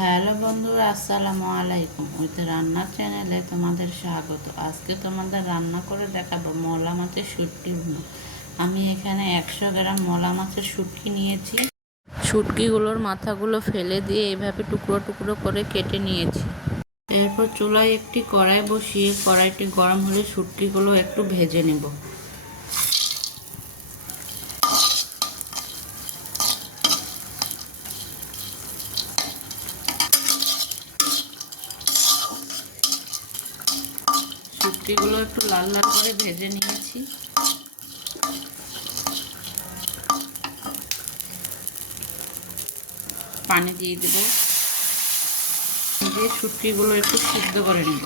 Hello বন্ধুরা, আসসালামু আলাইকুম। ওইতে রান্নার চ্যানেলে তোমাদের স্বাগত। আজকে তোমাদের রান্না করে দেখাবো মলা মাছের শুটকি আমি এখানে একশো গ্রাম মলা মাছের শুটকি নিয়েছি। শুটকিগুলোর মাথাগুলো ফেলে দিয়ে এভাবে টুকরো টুকরো করে কেটে নিয়েছি। এরপর চুলায় একটি কড়াই বসিয়ে কড়াইটি গরম হলে শুটকিগুলো একটু ভেজে নেব। শুটকিগুলো একটু লাল লাল করে ভেজে নিয়েছি। পানি দিয়ে দেব। দিয়ে শুটকিগুলো একটু সিদ্ধ করে নেব।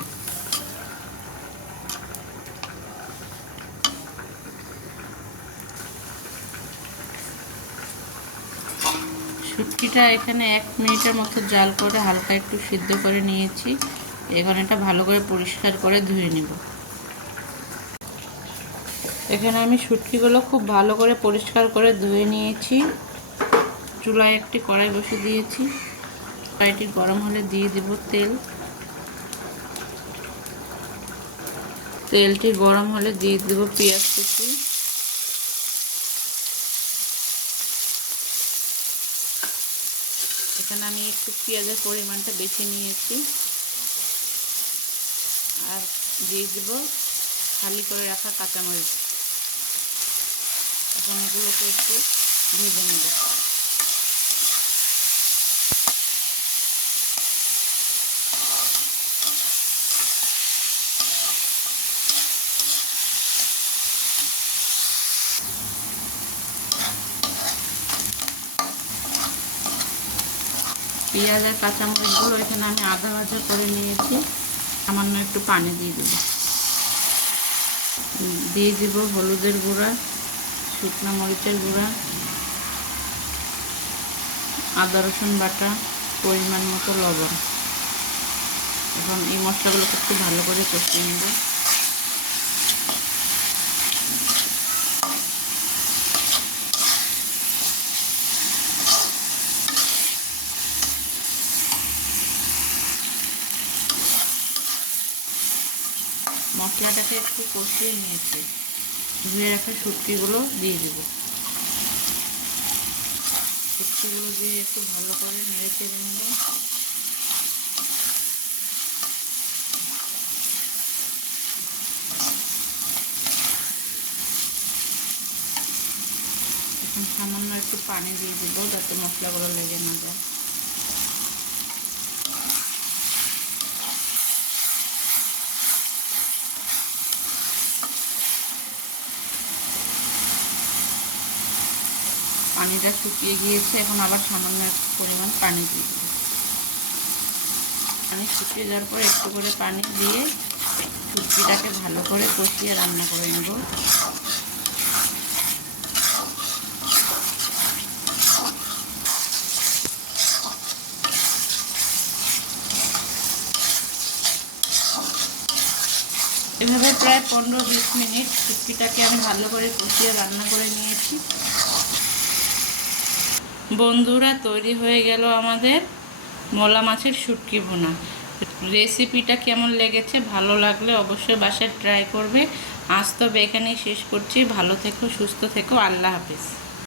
শুটকিটা এখানে এক মিনিটের মতো জাল করে হালকা একটু সিদ্ধ করে নিয়েছি। এখন এটা ভালো করে পরিষ্কার করে ধুয়ে নেব। এখানে আমি শুটকিগুলো খুব ভালো করে পরিষ্কার করে ধুয়ে নিয়েছি। চুলায় একটি কড়াই বসে দিয়েছি। কড়াইটি গরম হলে দিয়ে দেব তেল। তেলটি গরম হলে দিয়ে দেব পেঁয়াজ কুচি। এখানে আমি একটু পেঁয়াজের পরিমাণটা বেশি নিয়েছি। দিয়ে দেব খালি করে রাখা কাঁচামরিচ। এখন এগুলোকে একটু ভেজে নেব। পেঁয়াজ আর কাঁচামরিচগুলো এখানে আমি আধা ভাজা করে নিয়েছি। সামান্য একটু পানি দিয়ে দেব। দিয়ে দেব হলুদের গুঁড়া, শুকনো মরিচের গুঁড়া, আদা রসুন বাটা, পরিমাণ মতো লবণ। এখন এই মশলাগুলোকে একটু ভালো করে কষিয়ে নেব। মশলাটাকে একটু কষিয়ে নিয়েছি। ধুয়ে রাখা শুটকিগুলো দিয়ে দেব। শুটকিগুলো দিয়ে একটু ভালো করে নেড়ে চেড়ে নেব। সামান্য একটু পানি দিয়ে দেবো যাতে মশলাগুলো লেগে না যায়। পানিটা শুকিয়ে গিয়েছে, এখন আবার সামান্য একটু পরিমাণ পানি দিয়ে দেবো। পানি শুকিয়ে যাওয়ার পর একটু করে পানি দিয়ে শুটকিটাকে ভালো করে কষিয়ে রান্না করে নেব। এভাবে প্রায় পনেরো বিশ মিনিট শুটকিটাকে আমি ভালো করে কষিয়ে রান্না করে নিয়েছি। বন্ধুরা, তৈরি হয়ে গেল আমাদের মলা মাছের শুটকি বোনা রেসিপিটা কেমন লেগেছে, ভালো লাগলে অবশ্যই বাসায় ট্রাই করবে। আজ তবে এখানেই শেষ করছি। ভালো থেকো, সুস্থ থেকো। আল্লাহ হাফিজ।